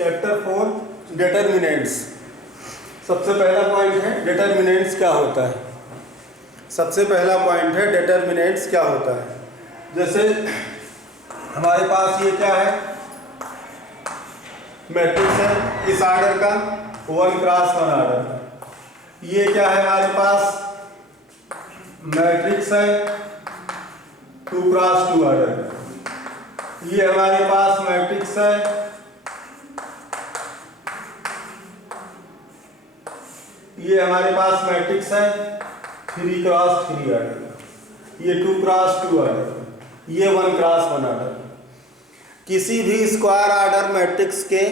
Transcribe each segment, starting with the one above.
Chapter 4 determinants. सबसे पहला point है डिटर्मिनेंट्स क्या होता है। सबसे पहला पॉइंट है डिटर्मिनेंट्स क्या होता है। जैसे हमारे पास ये क्या है, मैट्रिक्स है इस आर्डर का 1 क्रॉस 1 आर्डर। ये क्या है हमारे पास, मैट्रिक्स है 2 क्रॉस 2 आर्डर। ये हमारे पास मैट्रिक्स है ये हमारे पास मैट्रिक्स है 3 क्रॉस 3 आर्डर। ये 2 क्रॉस 2 आर्डर, ये 1 क्रॉस 1 आर्डर। किसी भी स्क्वायर आर्डर मैट्रिक्स के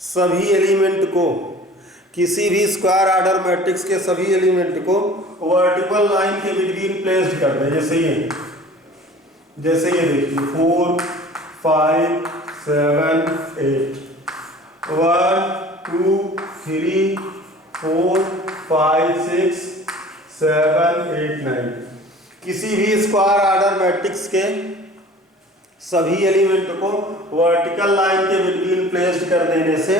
सभी एलिमेंट को, किसी भी स्क्वायर आर्डर मैट्रिक्स के सभी एलिमेंट को वर्टिकल लाइन के बिटवीन प्लेस्ड कर दें। जैसे ये देखिए 4 5 7 8 1 2 3 4 5 6 7 8 9। किसी भी स्क्वायर आर्डर मैट्रिक्स के सभी एलिमेंट को वर्टिकल लाइन के बिटवीन प्लेस्ड कर देने से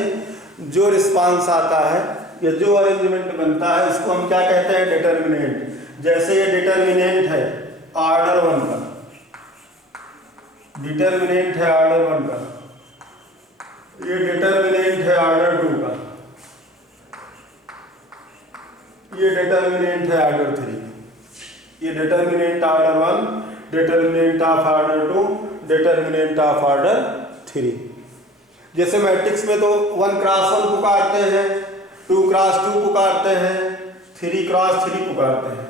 जो रिस्पांस आता है या जो अरेंजमेंट बनता है इसको हम क्या कहते हैं, डिटर्मिनेंट। जैसे ये डिटर्मिनेंट है ऑर्डर 1 का, डिटर्मिनेंट है ऑर्डर 1 का, ये डिटर्मिनेंट है ऑर्डर 2 का, ये डिटर्मिनेंट है ऑर्डर 3। ये determinant order 1, determinant of order 2, determinant of order 3। जैसे मैट्रिक्स में तो 1 क्रॉस 1 पुकारते हैं, 2 क्रॉस 2 पुकारते हैं, 3 क्रॉस 3 पुकारते हैं।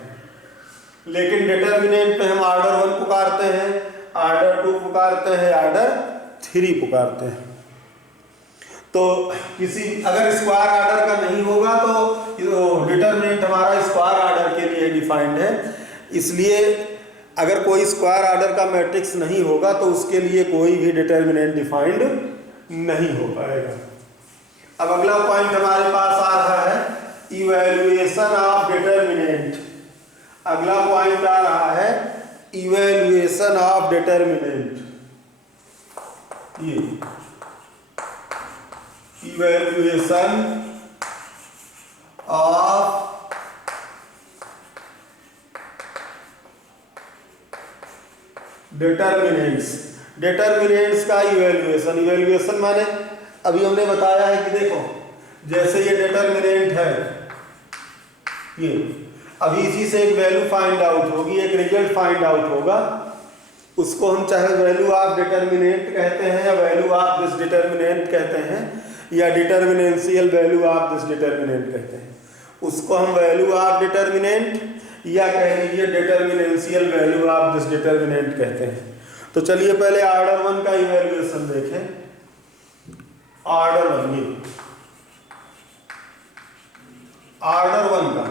लेकिन डिटर्मिनेंट में हम ऑर्डर 1 पुकारते हैं, ऑर्डर 2 पुकारते हैं, ऑर्डर 3 पुकारते हैं। तो किसी अगर स्क्वायर आर्डर का नहीं होगा तो डिटर्मिनेंट हमारा स्क्वायर आर्डर के लिए डिफाइंड है। इसलिए अगर कोई स्क्वायर आर्डर का मैट्रिक्स नहीं होगा तो उसके लिए कोई भी डिटर्मिनेंट डिफाइंड नहीं हो पाएगा। अब अगला पॉइंट हमारे पास आ रहा है इवैल्यूएशन ऑफ डिटर्मिनेंट। अगला पॉइंट आ रहा है इवैल्यूएशन ऑफ डिटर्मिनेंट। ये इवैल्यूएशन ऑफ डिटर्मिनेंट्स। डिटर्मिनेंट्स का इवैल्यूएशन, इवैल्यूएशन माने अभी हमने बताया है कि देखो जैसे ये डिटर्मिनेंट है, ये अभी इसी से एक वैल्यू फाइंड आउट होगी, एक रिजल्ट फाइंड आउट होगा। उसको हम चाहे वैल्यू ऑफ डिटर्मिनेंट कहते हैं या वैल्यू ऑफ दिस डिटर्मिनेंट कहते हैं या डिटर्मिनेंशियल वैल्यू ऑफ दिस डिटर्मिनेंट कहते हैं। उसको हम वैल्यू ऑफ डिटर्मिनेंट या कह लीजिए डिटर्मिनेंशियल वैल्यू ऑफ दिस डिटर्मिनेंट कहते हैं। तो चलिए पहले ऑर्डर 1 का इवैल्यूएशन देखें। ऑर्डर 1, ये ऑर्डर 1 का,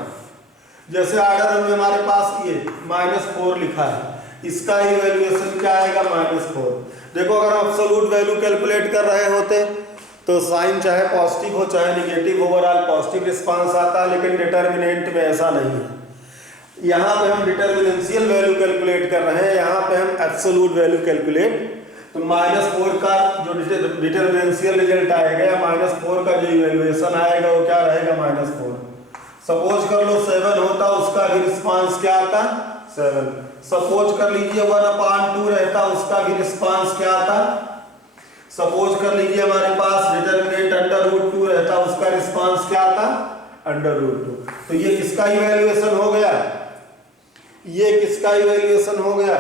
जैसे ऑर्डर 1 में हमारे पास ये -4 लिखा है, इसका इवैल्यूएशन क्या आएगा, -4। देखो अगर हम एब्सोल्यूट वैल्यू कैलकुलेट कर रहे होते तो साइन चाहे पॉजिटिव हो चाहे निगेटिव, ओवरऑल पॉजिटिव रिस्पांस आता है, लेकिन डिटर्मिनेंट में ऐसा नहीं है। यहाँ पे हम डिटर्मिनेंशियल वैल्यू कैलकुलेट कर रहे हैं, यहाँ पे हम एब्सोल्यूट वैल्यू कैलकुलेट। तो -4 का जो डिटर्मिनेंशियल रिजल्ट आएगा या -4 का जो इवैल्यूएशन आएगा वो क्या रहेगा, -4। सपोज कर लो 7 होता, उसका भी रिस्पांस क्या आता, 7। सपोज कर लीजिए 1/2 रहता, उसका भी रिस्पांस क्या आता। सपोज कर लीजिए हमारे पास डिटर्मिनेंट √2 रहता, उसका रिस्पांस क्या आता, √2। तो ये किसका इवैल्यूएशन हो गया, ये किसका इवैल्यूएशन हो गया,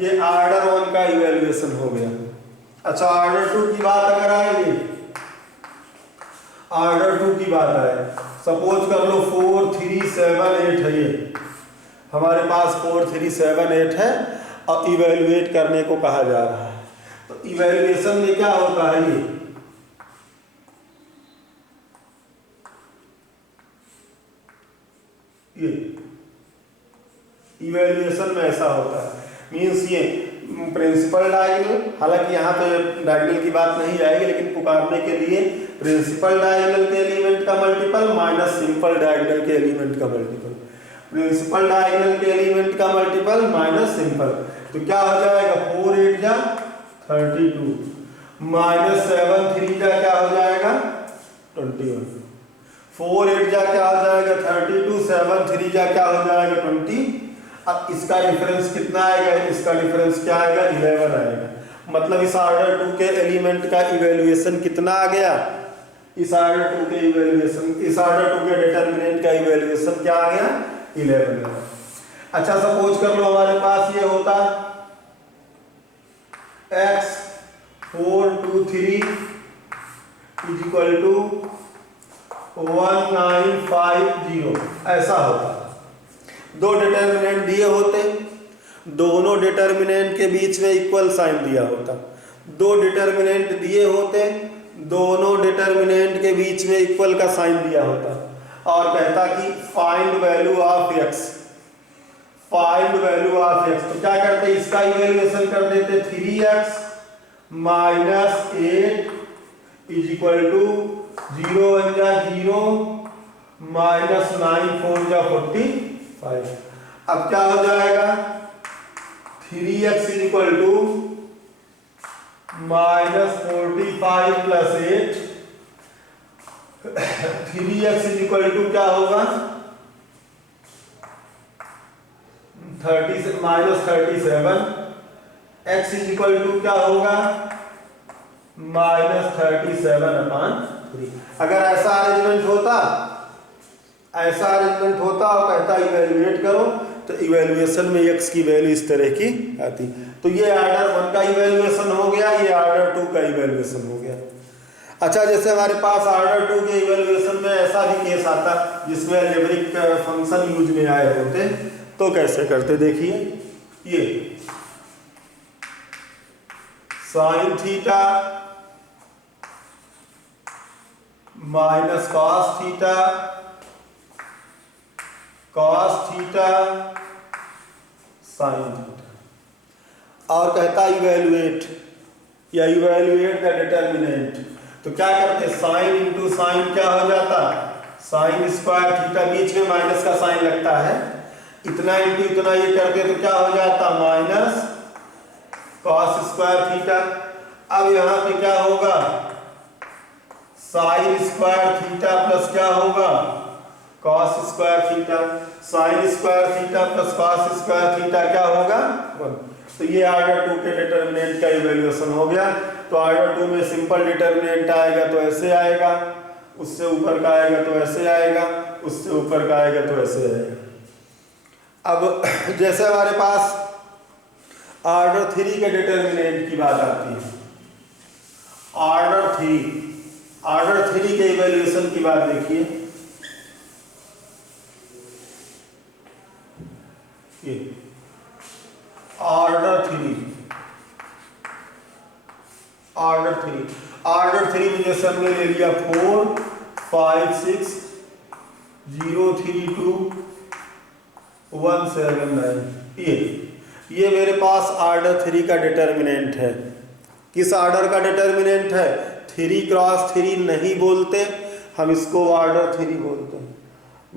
ये ऑर्डर 1 का इवैल्यूएशन हो गया। अच्छा ऑर्डर 2 की बात अगर आएगी, ऑर्डर 2 की बात आए, सपोज कर लो 4 3 7 8 है, ये हमारे पास 4 3 7 8 है और इवैल्यूएट करने को कहा जा रहा है। तो इवैल्यूएशन में क्या होता है, ये इवैल्यूएशन में ऐसा होता है, मीन्स ये प्रिंसिपल डायगोनल, हालांकि यहाँ पे डायगोनल की बात नहीं आएगी, लेकिन पुकारने के लिए प्रिंसिपल डायगोनल के एलिमेंट का मल्टीपल माइनस सिंपल डायगोनल के एलिमेंट का मल्टीपल, प्रिंसिपल डायगोनल के एलिमेंट का मल्टीपल माइनस सिंपल। तो क्या हो जाएगा, 4 8 जा 32 -7 3 जा क्या हो 21। 4 8 जा क्या हो जाएगा 32, 7 3 जा क्या हो जाएगा 20। अब इसका डिफरेंस कितना आएगा, इसका डिफरेंस क्या आएगा 11 आएगा। मतलब इस ऑर्डर 2 के एलिमेंट का इवैल्यूएशन कितना आ गया, इस ऑर्डर 2 के इवैल्यूएशन, इस ऑर्डर 2 के डिटरमिनेंट का इवैल्यूएशन क्या आ गया 11। अच्छा सपोज कर लो हमारे पास ये होता x 4 2 3 इज इक्वल टू 1950, ऐसा होता। दो डिटरमिनेंट दिए होते, दोनों डिटरमिनेंट के बीच में इक्वल साइन दिया होता। दो डिटरमिनेंट दिए होते, दोनों डिटरमिनेंट के बीच में इक्वल का साइन दिया होता और कहता कि find value of x, find value of x। तो क्या करते, इसका इवैल्यूएशन कर देते 3x minus 8 is equal to 0 1 जा 0 माइनस 9 4 जा 45। अब क्या हो जाएगा 3x is equal to minus 45 plus 8। 3x is equal to क्या होगा minus 37। x is equal to क्या होगा माइनस 37/3। अगर ऐसा अरेंजमेंट होता, ऐसा अरेंजमेंट होता और कहता इवैल्यूएट करो, तो इवैल्यूएशन में x की वैल्यू इस तरह की आती। तो ये ऑर्डर 1 का इवैल्यूएशन हो गया, ये ऑर्डर 2 का इवैल्यूएशन हो गया। अच्छा जैसे हमारे पास ऑर्डर 2 के इवैल्यूएशन में ऐसा भी केस आता जिसमें अलजेब्रिक फंक्शन यूज में आए होते, तो कैसे करते देखिए। ये sine theta minus cos theta, cos theta sine theta, और कहता इवैल्यूएट या इवैल्यूएट द डिटरमिनेंट। तो क्या करते, साइन इंटू साइन क्या हो जाता, साइन स्क्वायर थीटा, बीच में माइनस का साइन लगता है, इतना इंटू इतना ये करते तो क्या हो जाता माइनस कॉस स्क्वायर थीटा। अब यहाँ पे क्या होगा साइन स्क्वायर थीटा प्लस क्या होगा cos square theta. Sine square theta plus cos square theta क्या होगा 1। तो ये ऑर्डर 2 के डिटरमिनेंट का इवैल्यूएशन हो गया। तो ऑर्डर 2 में सिंपल डिटरमिनेंट आएगा तो ऐसे आएगा, उससे ऊपर का आएगा तो ऐसे आएगा, उससे ऊपर का आएगा तो ऐसे आएगा। अब जैसे हमारे पास ऑर्डर 3 के डिटरमिनेंट की बात आती है, ऑर्डर 3 के इवैल्यूएशन की बात देखिए। ये ऑर्डर 3 में जैसे हमने ले लिया 4 5 6 0 3 2 1 7 9। ये मेरे पास ऑर्डर 3 का डिटरमिनेंट है। किस ऑर्डर का डिटरमिनेंट है, 3 क्रॉस 3 नहीं बोलते हम, इसको ऑर्डर 3 बोलते हैं।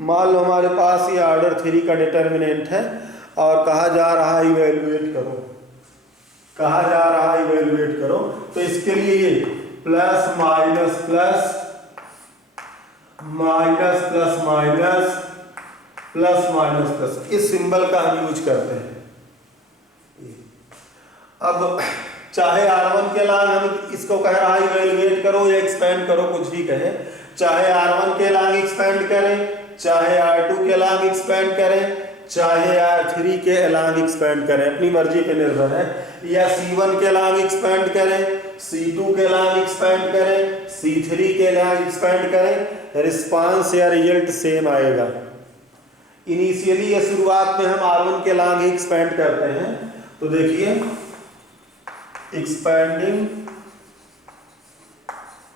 मान लो हमारे पास ये ऑर्डर 3 का डिटरमिनेंट है और कहा जा रहा है इवैल्यूएट करो, कहा जा रहा है इवैल्यूएट करो। तो इसके लिए ये plus minus plus minus plus minus plus minus plus, इस सिंबल का हम यूज करते हैं। अब चाहे R1 के लाग हम इसको कह रहा है इवैल्यूएट करो या एक्सपेंड करो, कुछ भी कहे, चाहे R1 के लाग एक्सपेंड करें, चाहे R2 के लाग एक्सपेंड करें, चाहे R3 के लाग एक्सपेंड करें, अपनी मर्जी पे निर्भर है। या C1 के लाग एक्सपेंड करें, C2 के लाग एक्सपेंड करें, C3 के लाग एक्सपेंड करें, रिस्पांस या रिजल्ट सेम आएगा। इनिशियली या शुरुआत में हम R1 के लाग एक्सपेंड करते हैं। तो देखिए एक्सपेंडिंग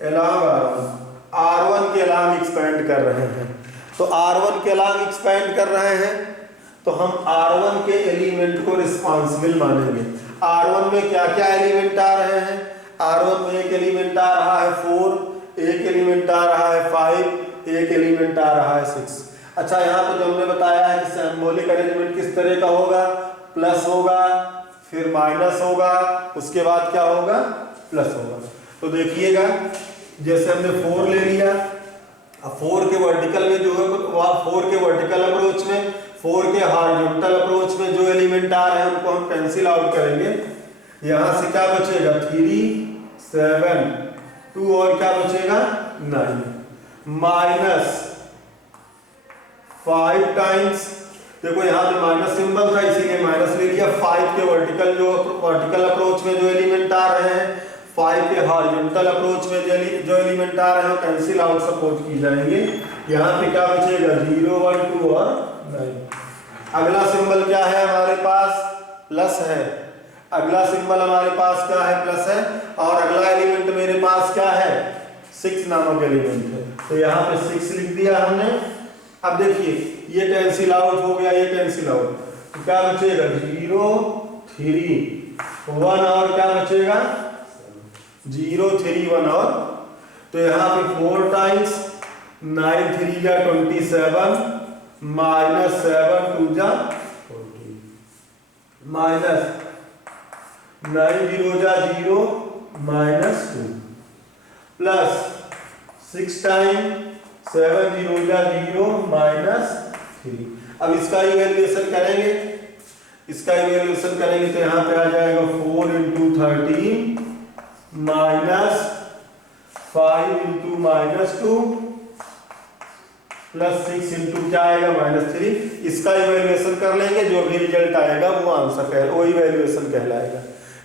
अलॉन्ग R1 के लाग एक्सपेंड कर रहे हैं। तो R1 के लाग एक्सपेंड कर रहे हैं तो हम R1 के एलिमेंट को रिस्पांसिबल मानेंगे। R1 में क्या क्या एलिमेंट आ रहे हैं, R1 में एक एलिमेंट आ रहा है 4, एक एलिमेंट आ रहा है 5, एक एलिमेंट आ रहा है 6। अच्छा यहाँ पे जो हमने बताया है कि सिंबॉलिक अरेंजमेंट किस तरह का होगा, प्लस होगा फिर माइनस होगा, उसके बाद क्या होगा प्लस होगा। तो देखिएगा जैसे हमने 4 ले लिया अब 4 के वर्टिकल में जो है वह 4 के वर्टिकल अप्रोच में, 4 के हॉरिजॉन्टल अप्रोच में जो एलिमेंट आ रहे हैं उनको हम कैंसिल आउट करेंगे। यहां से क्या बचेगा 3 7 2 और क्या बचेगा 9 माइनस 5 टाइम्स, देखो यहाँ पे माइनस सिंबल था इसीलिए माइनस ले लिया। 5 के वर्टिकल अप्रोच में जो एलिमेंट आ रहे हैं, 5 के हॉरिजॉन्टल अप्रोच में जो एलिमेंट आ रहे हैं कैंसिल आउट सपोज की जाएंगे। यहाँ पे क्या बचेगा 0 1 2 और 9। अगला सिंबल क्या है हमारे पास प्लस है, अगला सिंबल हमारे पास क्या है प्लस है, और अगला एलिमेंट मेरे पास क्या है 6 नामक एलिमेंट है, तो यहाँ पे 6 लिख दिया हमने। अब देखिए ये कैंसिल आउट हो गया, ये कैंसिल आउट, तो क्या बचेगा 0 3 1 और क्या बचेगा 0 3 1 और, तो यहाँ पे 4 टाइम्स 9 3 जा 27 माइनस 7 2 जा 14 माइनस 9 0 जा 0 माइनस 2 प्लस 6 टाइम 7 0 जा 0 माइनस 3। अब इसका इवैल्यूएशन करेंगे, इसका इवैल्यूएशन करेंगे तो यहाँ पे आ जाएगा 4 × 13 माइनस 5 × माइनस 2 प्लस 6 × क्या आएगा -3। इसका इवैल्यूएशन कर लेंगे, जो भी रिजल्ट आएगा वो आंसर वो इवैल्यूएशन कहलाएगा।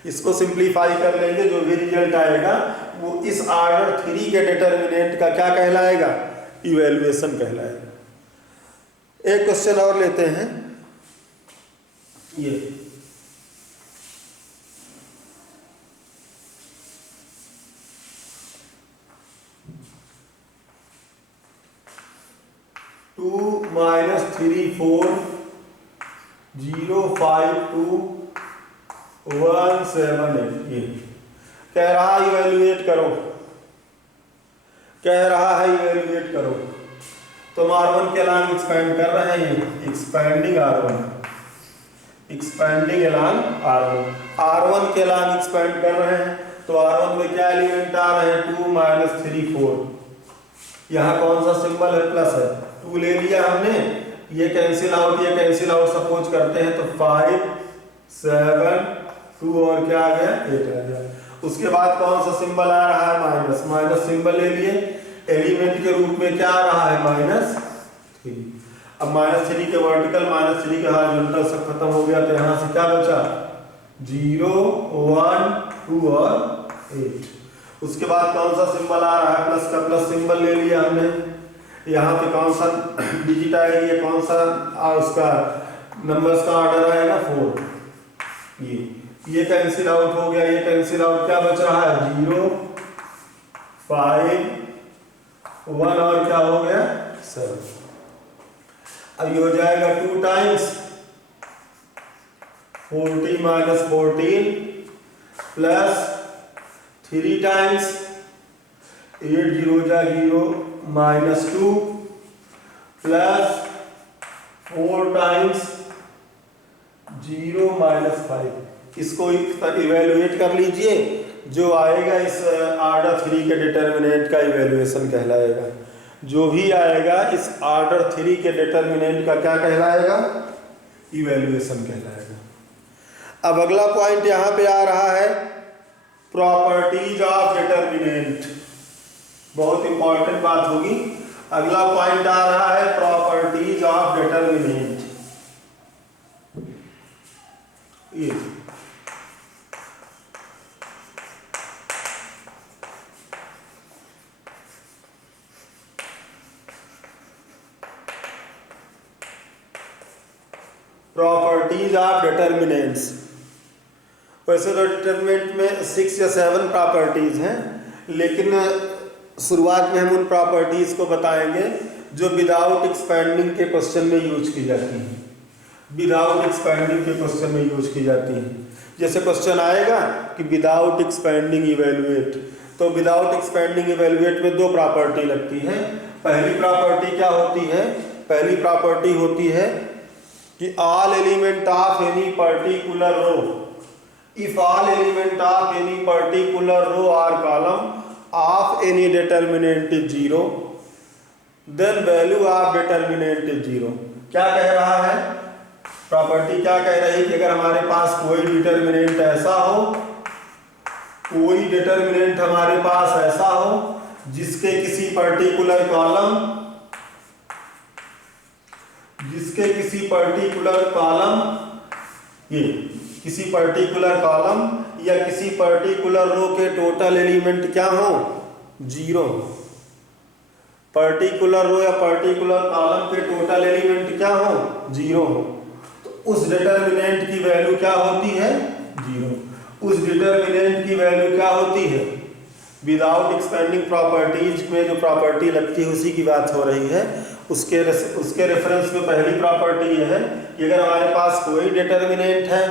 इसको सिंप्लीफाई कर लेंगे, जो भी रिजल्ट आएगा वो इस ऑर्डर 3 के डिटरमिनेंट का क्या कहलाएगा इवैल्यूएशन कहलाएगा। एक क्वेश्चन और लेते हैं, ये 2 - 3 4 0 5 2 1 7 8 ये कह रहा इवैल्यूएट करो, कह रहा है इवैल्यूएट करो। तो हम R1 के अलांग एक्सपेंड कर रहे हैं, expanding R1, expanding along R1 के अलांग एक्सपेंड कर रहे हैं। तो R1 में क्या एलिमेंट आ रहे हैं 2 - 3 4, यहाँ कौन सा सिंबल है प्लस है, 2 ले लिया हमने, ये कैंसिल आउट, ये कैंसिल आउट सपोज करते हैं तो 5 7 2 और क्या आ गया 8 आ गया। उसके बाद कौन सा सिंबल आ रहा है माइनस, माइनस सिंबल ले लिए, एलिमेंट के रूप में क्या आ रहा है -3। अब -3 के वर्टिकल -3 के हॉरिजॉन्टल सब खत्म हो गया, तो यहाँ से क्या बचा 0 1 2 और 8। उसके बाद कौन सा सिंबल आ रहा है प्लस का, प्लस सिंबल ले लिया हमने। यहाँ पे कौन सा डिजिट आएगी, कौन सा उसका नंबर्स का ऑर्डर आएगा 4। ये कैंसिल आउट हो गया, ये कैंसिल आउट, क्या बच रहा है 0 5 1 और क्या हो गया 7। अब ये हो जाएगा 2 टाइम्स 40 - 14 प्लस 3 टाइम्स 8 0 जा 0 -2 प्लस 4 टाइम्स 0 -5। इसको इवैल्यूएट कर लीजिए, जो आएगा इस ऑर्डर 3 के डिटरमिनेंट का इवैल्यूएशन कहलाएगा। जो भी आएगा इस ऑर्डर 3 के डिटरमिनेंट का क्या कहलाएगा इवैल्यूएशन कहलाएगा। अब अगला पॉइंट यहाँ पे आ रहा है प्रॉपर्टीज ऑफ डिटरमिनेंट, बहुत इंपॉर्टेंट बात होगी। अगला पॉइंट आ रहा है प्रॉपर्टीज ऑफ डिटरमिनेंट। ये प्रॉपर्टीज ऑफ डिटरमिनेंट्स। वैसे तो डिटरमिनेंट में 6 या 7 प्रॉपर्टीज हैं, लेकिन शुरुआत में हम उन प्रॉपर्टीज को बताएंगे जो विदाउट एक्सपेंडिंग के क्वेश्चन में यूज की जाती हैं, विदाउट एक्सपेंडिंग के क्वेश्चन में यूज की जाती हैं। जैसे क्वेश्चन आएगा कि विदाउट एक्सपेंडिंग इवैल्यूएट, तो विदाउट एक्सपेंडिंग इवैल्यूएट में 2 प्रॉपर्टी लगती हैं। पहली प्रॉपर्टी क्या होती है, पहली प्रॉपर्टी होती है कि all element of any particular row, if all element of any particular row or column of any determinant is 0, then value of determinant is zero. क्या कह रहा है प्रॉपर्टी, क्या कह रही है कि अगर हमारे पास कोई डिटर्मिनेंट ऐसा हो, कोई डिटर्मिनेंट हमारे पास ऐसा हो जिसके किसी पर्टिकुलर कॉलम, जिसके किसी पर्टिकुलर कॉलम, ये किसी पर्टिकुलर कॉलम या किसी पर्टिकुलर रो के टोटल एलिमेंट क्या हो, जीरो। पर्टिकुलर रो या पर्टिकुलर कॉलम के टोटल एलिमेंट क्या हो, जीरो हो, तो उस डिटर्मिनेंट की वैल्यू क्या होती है, जीरो। उस डिटर्मिनेंट की वैल्यू क्या होती है, विदाउट एक्सपेंडिंग प्रॉपर्टीज में जो प्रॉपर्टी लगती है उसी की बात हो रही है। उसके रेफरेंस में पहली प्रॉपर्टी यह है कि अगर हमारे पास कोई डिटर्मिनेंट है,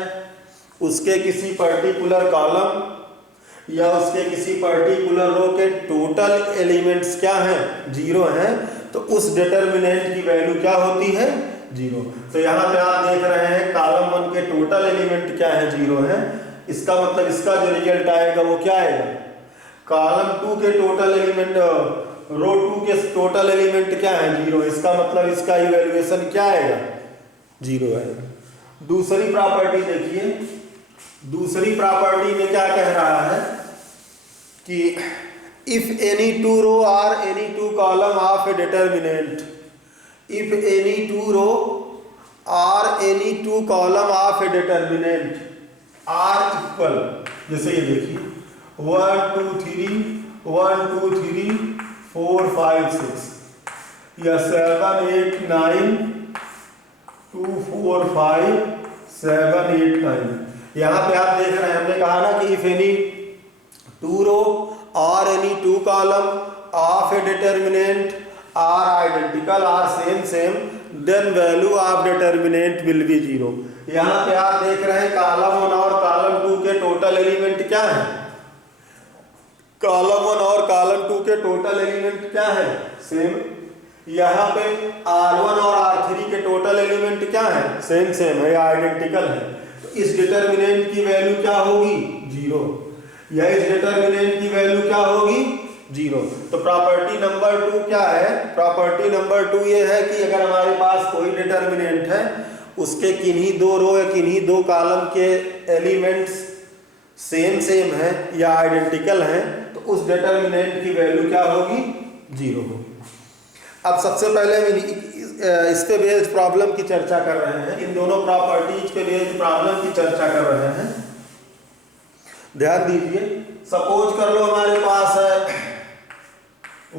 उसके किसी पर्टिकुलर कॉलम या उसके किसी पर्टिकुलर रो के टोटल एलिमेंट्स क्या हैं, जीरो हैं, तो उस डिटर्मिनेंट की वैल्यू क्या होती है, जीरो। तो यहाँ पे आप देख रहे हैं कॉलम 1 के टोटल एलिमेंट क्या है, जीरो है। इसका मतलब इसका जो रिजल्ट आएगा वो क्या आएगा, कॉलम 2 के टोटल एलिमेंट, रो 2 के टोटल एलिमेंट क्या है, जीरो। इसका मतलब इसका इवैल्यूएशन क्या आएगा, जीरो आएगा। दूसरी प्रॉपर्टी देखिए, दूसरी प्रॉपर्टी में क्या कह रहा है कि if any two row or any two column of a determinant, if any two row or any two column of a determinant are equal, जैसे ये देखिए 1 2 3 1 2 3 4 5 6 या 7 8 9 2 4 5 7 8 9। यहाँ पे आप देख रहे हैं, हमने कहा ना कि इफ एनी टू रो और any two column of a determinant are identical or same then value of determinant will be zero. यहाँ पे आप देख रहे हैं कॉलम 1 और कॉलम 2 के टोटल एलिमेंट क्या है, कॉलम 1 और कॉलम 2 के टोटल एलिमेंट क्या है, सेम। यहाँ पे R1 और R3 के टोटल एलिमेंट क्या है, सेम है या आइडेंटिकल है। इस डिटर्मिनेंट की वैल्यू क्या होगी, जीरो, या इस डिटर्मिनेंट की वैल्यू क्या होगी, जीरो। तो प्रॉपर्टी नंबर 2 क्या है, प्रॉपर्टी नंबर 2 ये है कि अगर हमारे पास कोई डिटर्मिनेंट है, उसके किन्हीं दो रो या किन्हीं दो कॉलम के एलिमेंट्स सेम है या आइडेंटिकल हैं, तो उस डिटर्मिनेंट की वैल्यू क्या होगी, जीरो होगी। अब सबसे पहले इस पे बेस्ड प्रॉब्लम की चर्चा कर रहे हैं, इन दोनों प्रॉपर्टीज पे बेस्ड प्रॉब्लम की चर्चा कर रहे हैं। ध्यान दीजिए, सपोज कर लो हमारे पास है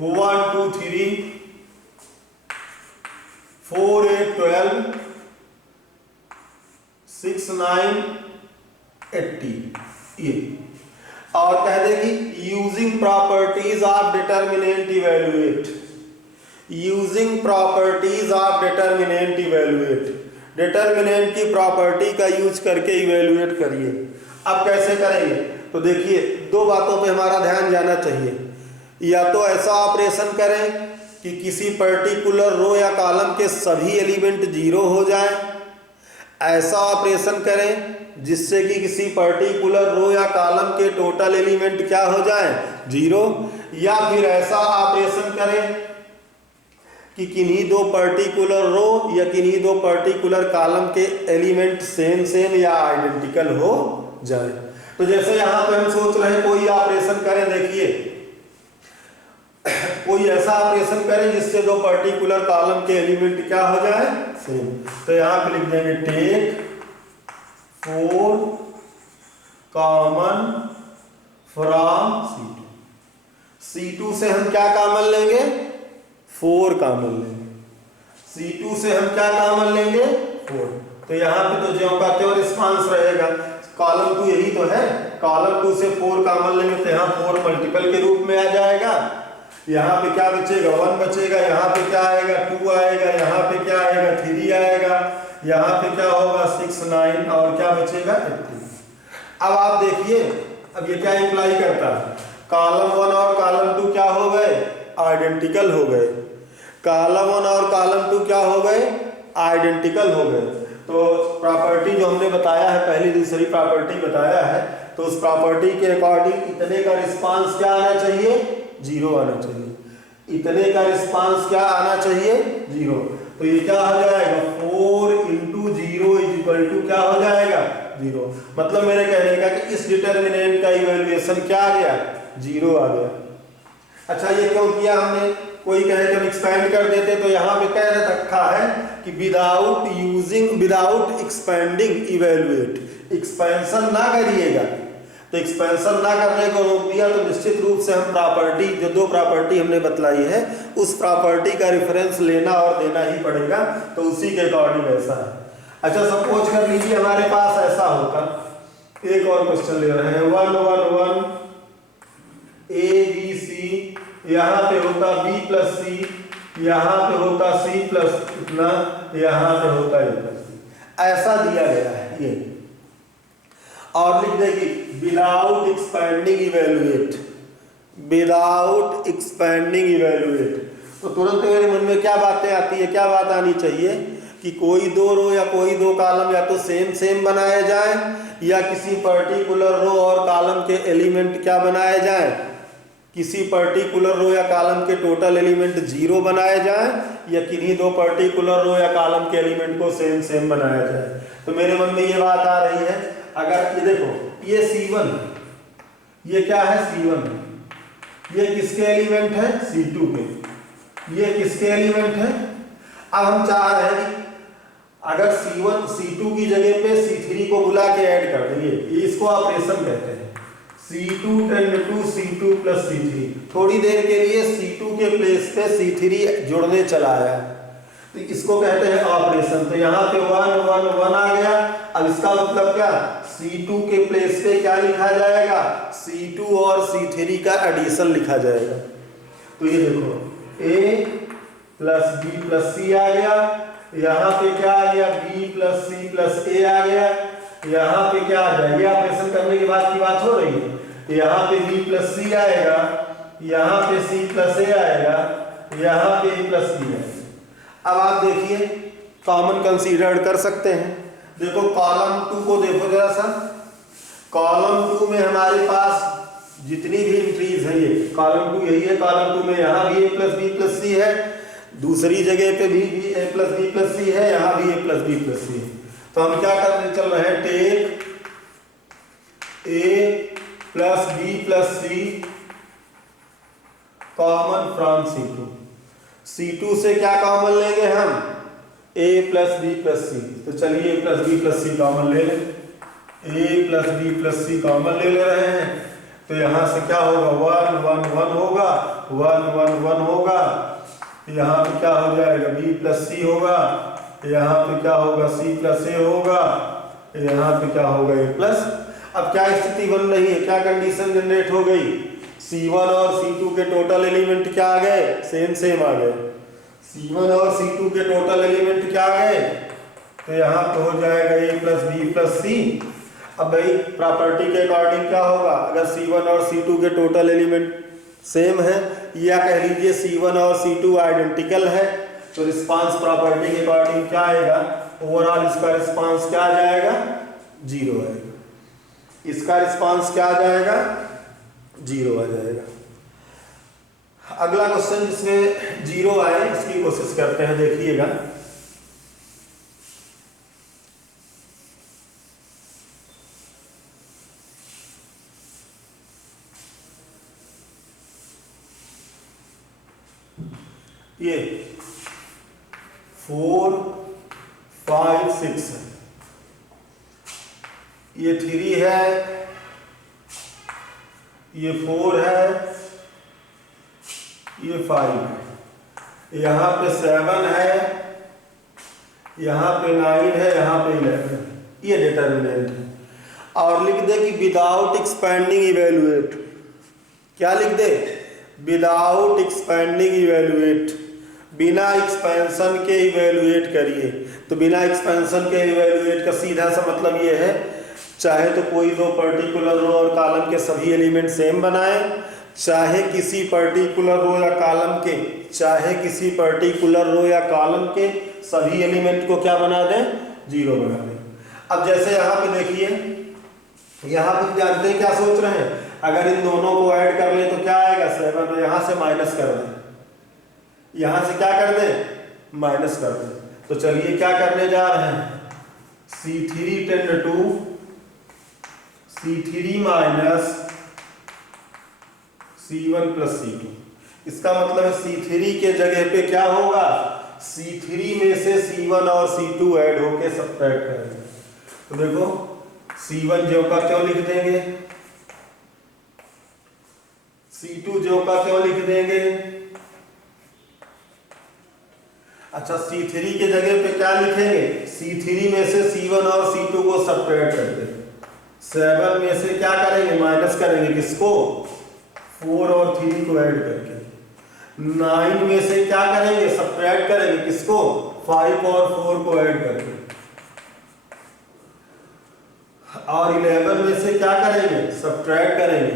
1 2 3 4 8 12 6 9 80 ये, और कह दे कि using properties of determinant evaluate, using properties of determinant evaluate, determinant की प्रॉपर्टी का यूज करके इवैल्यूएट करिए। अब कैसे करेंगे, तो देखिए दो बातों पे हमारा ध्यान जाना चाहिए। या तो ऐसा ऑपरेशन करें कि किसी पर्टिकुलर रो या कॉलम के सभी एलिमेंट जीरो हो जाए, ऐसा ऑपरेशन करें जिससे कि किसी पर्टिकुलर रो या कॉलम के टोटल एलिमेंट क्या हो जाए, जीरो, या फिर ऐसा ऑपरेशन करें कि किन्हीं दो पर्टिकुलर रो या किन्हीं दो पर्टिकुलर कॉलम के एलिमेंट सेम या आइडेंटिकल हो जाए। तो जैसे यहाँ पे हम सोच रहे हैं कोई ऑपरेशन करें, देखिए कोई ऐसा ऑपरेशन करें जिससे दो पर्टिकुलर कॉलम के एलिमेंट क्या हो जाए, सेम। तो यहाँ पे लिख देंगे टेक 4 कॉमन फ्रॉम C2 से हम क्या कॉमन लेंगे, 4 कॉमन लेंगे। C2 से हम क्या कॉमन लेंगे, 4। तो यहाँ पे तो ज्यों का त्यों रिस्पांस रहेगा, कॉलम 2 यही तो है, कॉलम 2 से 4 कॉमन लेंगे तो यहाँ 4 मल्टीपल के रूप में आ जाएगा। यहाँ पे क्या बचेगा, 1 बचेगा, यहाँ पे क्या आएगा, 2 आएगा, यहाँ पे क्या आएगा, 3 आएगा, यहाँ पे क्या होगा 6 9 और क्या बचेगा 80। अब आप देखिए, अब ये क्या इंप्लाई करता है, कॉलम 1 और कॉलम 2 क्या हो गए, आइडेंटिकल हो गए। कॉलम 1 और कॉलम 2 क्या हो गए, आइडेंटिकल हो गए। तो प्रॉपर्टी जो हमने बताया है, पहली दूसरी प्रॉपर्टी बताया है, तो उस प्रॉपर्टी के अकॉर्डिंग इतने का रिस्पांस क्या आना चाहिए, जीरो आना चाहिए। इतने का रिस्पांस क्या आना चाहिए? 0। तो ये क्या हो जाएगा? 4 इंटू 0 इज इक्वल टू क्या हो जाएगा? 0। मतलब मेरे कहने का कि इस डिटर्मिनेंट का इवैल्यूएशन क्या आ गया? 0 आ गया। अच्छा ये क्यों किया हमने? कोई कहे कि हम एक्सपेंड कर देते, तो यहाँ पे कह रखा है कि विदाउट एक्सपेंडिंग इवैल्यूएट, एक्सपेंशन ना करिएगा। तो एक्सपेंशन ना करने को रोक दिया तो निश्चित रूप से हम प्रॉपर्टी, जो दो प्रॉपर्टी हमने बतलाई है, उस प्रॉपर्टी का रेफरेंस लेना और देना ही पड़ेगा। तो उसी के अकॉर्डिंग ऐसा है। अच्छा सपोज कर लीजिए हमारे पास ऐसा होता, एक और क्वेश्चन ले रहे हैं, 1 1 1 ABC, यहाँ पे होता B प्लस सी, यहाँ पे होता C प्लस इतना, यहाँ पे होता A प्लस सी, ऐसा दिया गया है ये। और लिख देगी without expanding evaluate, without expanding evaluate. तो तुरंत मेरे मन में क्या बातें आती है, क्या बात आनी चाहिए कि कोई दो रो या कोई दो कॉलम या तो सेम बनाए जाए, या किसी पर्टिकुलर रो और कॉलम के एलिमेंट क्या बनाए जाए, किसी पर्टिकुलर रो या कॉलम के टोटल एलिमेंट 0 बनाए जाए, या किन्हीं दो पर्टिकुलर रो या कॉलम के एलिमेंट को सेम बनाया जाए। तो मेरे मन में ये बात आ रही है, अगर ये देखो ये C1, ये क्या है? C1, ये किसके एलिमेंट है? C2 के। ये किसके एलिमेंट है? अब हम चाह रहे हैं कि अगर C1 C2 की जगह पे C3 को बुला के ऐड कर देंगे, इसको ऑपरेशन कहते हैं। C2 tend to C2 plus C3, थोड़ी देर के लिए C2 के प्लेस पे C3 जोड़ने चला आया, तो इसको कहते हैं ऑपरेशन। तो यहाँ पे 1 1 1 आ गया। अब इसका मतलब क्या? C2 के प्लेस पे क्या लिखा जाएगा? C2 और C3 का एडिशन लिखा जाएगा। तो ये देखो A plus B plus C आ गया, यहाँ पे क्या आ गया? B plus C plus A आ गया, यहाँ पे क्या आ जाएगा? ये ऑपरेशन करने के बाद की बात हो रही है। यहाँ पे B प्लस C आएगा, यहाँ पे C प्लस A आएगा, यहाँ पे A प्लस B आएगा। अब आप देखिए कॉमन कंसीडर कर सकते हैं। देखो कॉलम 2 को देखो जरा सा, कॉलम 2 में हमारे पास जितनी भी एंट्रीज है, ये कॉलम 2 यही है, कॉलम 2 में यहाँ भी A plus B plus C है, दूसरी जगह पे भी A plus B plus C है, यहाँ भी A plus B plus C है। तो हम क्या करने चल रहे हैं? Take A plus B plus C common from C2। C2 से क्या कॉमन लेंगे हम? A plus B plus C। तो चलिए A plus B plus C common ले लें। A plus B plus C common ले रहे हैं। तो यहाँ से क्या होगा? 1 1 1 होगा, 1 1 1 होगा, यहाँ पे क्या हो जाएगा? B प्लस C होगा, यहाँ पे क्या होगा? C प्लस A होगा, यहाँ पे क्या होगा? A plus. अब क्या स्थिति बन रही है, क्या कंडीशन जनरेट हो गई? C1 और C2 के टोटल एलिमेंट क्या आ गए? सेम आ गए। C1 और C2 के टोटल एलिमेंट क्या आ गए? तो यहाँ पे हो जाएगा A plus B plus C। अब भाई प्रॉपर्टी के अकॉर्डिंग क्या होगा? अगर C1 और C2 के टोटल एलिमेंट सेम है, या कह लीजिए C1 और C2 आइडेंटिकल है, तो रिस्पांस प्रॉपर्टी के अकॉर्डिंग क्या आएगा? ओवरऑल इसका रिस्पांस क्या आ जाएगा? 0 आएगा। इसका रिस्पांस क्या आ जाएगा? 0 आ जाएगा। अगला क्वेश्चन जिसमें 0 आए इसकी कोशिश करते हैं, देखिएगा। ये 4 5 6 है, ये 3 है, ये 4 है, ये 5 है, यहाँ पे 7 है, यहाँ पे 9 है, यहाँ पे 11 है। ये डिटर्मिनेंट है। और लिख दे कि विदाउट एक्सपेंडिंग इवेल्युएट। क्या लिख दे? विदाउट एक्सपेंडिंग इवेल्युएट, बिना एक्सपेंशन के इवेल्युएट करिए। तो बिना एक्सपेंशन के इवेल्युएट का सीधा सा मतलब ये है, चाहे तो कोई दो पर्टिकुलर रो और कॉलम के सभी एलिमेंट सेम बनाएं, चाहे किसी पर्टिकुलर रो या कॉलम के, सभी एलिमेंट को क्या बना दें? 0 बना दें। अब जैसे यहाँ पे देखिए, यहाँ पे जानते हैं क्या सोच रहे हैं? अगर इन दोनों को ऐड कर लें तो क्या आएगा? 7। तो यहाँ से माइनस कर दें, यहां से क्या कर दें, माइनस कर दें। तो चलिए क्या करने जा रहे हैं, C3 tend to C3 minus C1 plus C2। इसका मतलब है C3 के जगह पे क्या होगा, C3 में से C1 और C2 ऐड होके सब्ट्रैक्ट करेंगे। तो देखो C1 ज्यों का त्यों लिख देंगे, C2 ज्यों का त्यों लिख देंगे। अच्छा C3 के जगह पे क्या लिखेंगे, C3 में से C1 और C2 को सब्ट्रैक्ट कर देंगे। 7 में से क्या करेंगे, माइनस करेंगे, किसको, 4 और 3 को ऐड करके। 9 में से क्या करेंगे, सब्ट्रैक्ट करेंगे, किसको, 5 और 4 को ऐड करके। और 11 में से क्या करेंगे, सब्ट्रैक्ट करेंगे,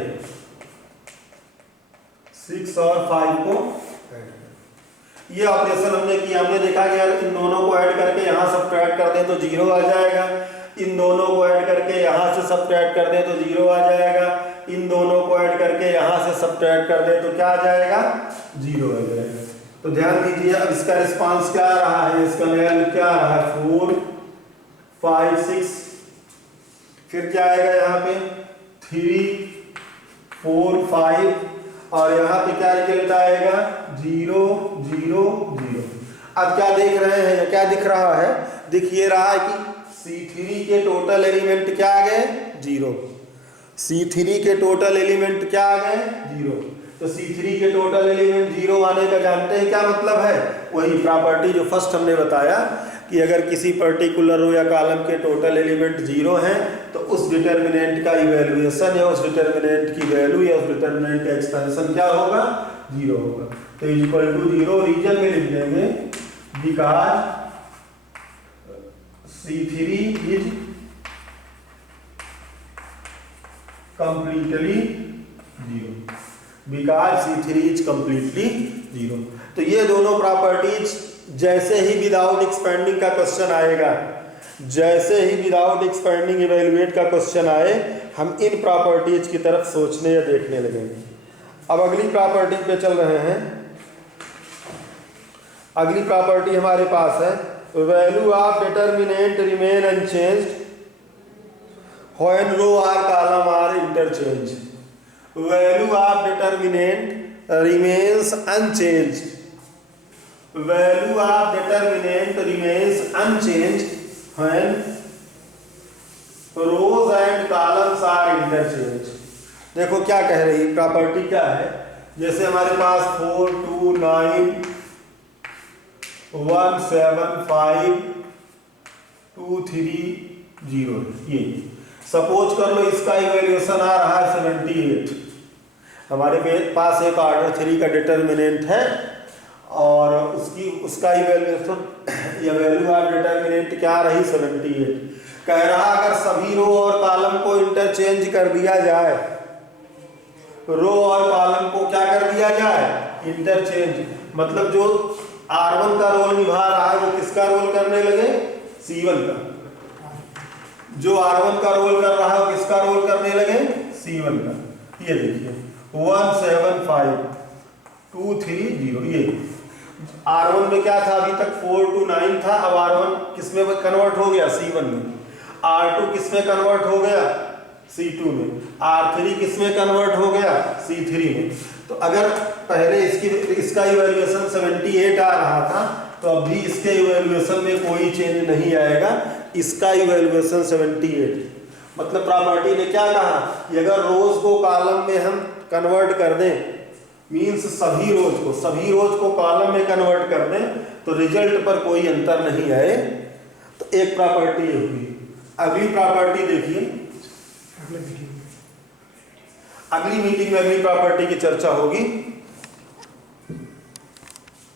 6 और 5 को ऐड करेंगे। ये ऑपरेशन हमने किया, हमने देखा कि यार इन दोनों को ऐड करके यहाँ सब्ट्रैक्ट कर दें तो 0 आ जाएगा, इन दोनों को ऐड करके यहाँ से सब्ट्रैक्ट कर दें तो 0 आ जाएगा, इन दोनों को ऐड करके यहाँ से सब्ट्रैक्ट कर दें तो क्या आ जाएगा, 0 आ जाएगा। तो ध्यान दीजिए अब इसका रिस्पांस क्या आ रहा है, इसका वैल्यू क्या आ रहा है, 4 5 6, फिर क्या आएगा यहाँ पे 3 4 5 और यहाँ पे क्या रिजल्ट आएगा, 0 0 0। अब क्या देख रहे हैं, क्या दिख रहा है, दिख ये रहा है कि C3 के टोटल एलिमेंट क्या आ गए, 0। C3 के टोटल एलिमेंट क्या आ गए, 0। तो C3 के टोटल एलिमेंट 0 आने का जानते हैं क्या मतलब है, वही प्रॉपर्टी जो फर्स्ट हमने बताया कि अगर किसी पर्टिकुलर रो या कॉलम के टोटल एलिमेंट 0 हैं तो उस डिटर्मिनेंट का इवैल्यूएशन या उस डिटर्मिनेंट की वैल्यू या उस डिटर्मिनेंट का एक्सपेंशन क्या होगा, 0 होगा। तो इक्वल टू 0 रीजन में लिख देंगे because C3 is completely 0, because C3 is completely 0। तो ये दोनों प्रॉपर्टीज जैसे ही विदाउट एक्सपेंडिंग का क्वेश्चन आएगा, जैसे ही विदाउट एक्सपेंडिंग इवैल्यूएट का क्वेश्चन आए, हम इन प्रॉपर्टीज की तरफ सोचने या देखने लगेंगे। अब अगली प्रॉपर्टी पे चल रहे हैं। अगली प्रॉपर्टी हमारे पास है value of determinant remain unchanged when row or column are interchanged। Value of determinant remains unchanged। Value of determinant remains unchanged when rows and columns are interchanged। देखो क्या कह रही प्रॉपर्टी क्या है, जैसे हमारे पास 4 2 9 1 7 5 2 3 0 ये सपोज कर लो इसका इवैल्यूएशन आ रहा है 78। हमारे पास एक ऑर्डर 3 का डिटर्मिनेंट है और उसका इवैल्यूएशन या वैल्यू ऑफ डिटर्मिनेंट क्या रही 78। कह रहा अगर सभी रो और कॉलम को इंटरचेंज कर दिया जाए, रो और कॉलम को क्या कर दिया जाए, इंटरचेंज, मतलब जो R1 का रोल निभा रहा है वो किसका रोल करने लगे, C1 का। जो R1 का रोल कर रहा है किसका रोल करने लगे, C1 का। ये देखिए 1 7 5 2 3 0। ये R1 में क्या था, अभी तक 4 to 9 था, अब R1 किसमें कन्वर्ट हो गया, C1 में। R2 किसमें कन्वर्ट हो गया, C2 में। R3 किसमें कन्वर्ट हो गया, C3 में। तो अगर पहले इसका इवैल्यूएशन 78 आ रहा था तो अभी इसके इवैल्यूएशन में कोई चेंज नहीं आएगा, इसका इवैल्यूएशन 78। मतलब प्रॉपर्टी ने क्या कहा कि अगर रोज को कॉलम में हम कन्वर्ट कर दें, मींस सभी रोज को कॉलम में कन्वर्ट कर दें तो रिजल्ट पर कोई अंतर नहीं आए। तो एक प्रॉपर्टी ये हुई। अगली प्रॉपर्टी देखिए, अगली मीटिंग में अगली प्रॉपर्टी की चर्चा होगी।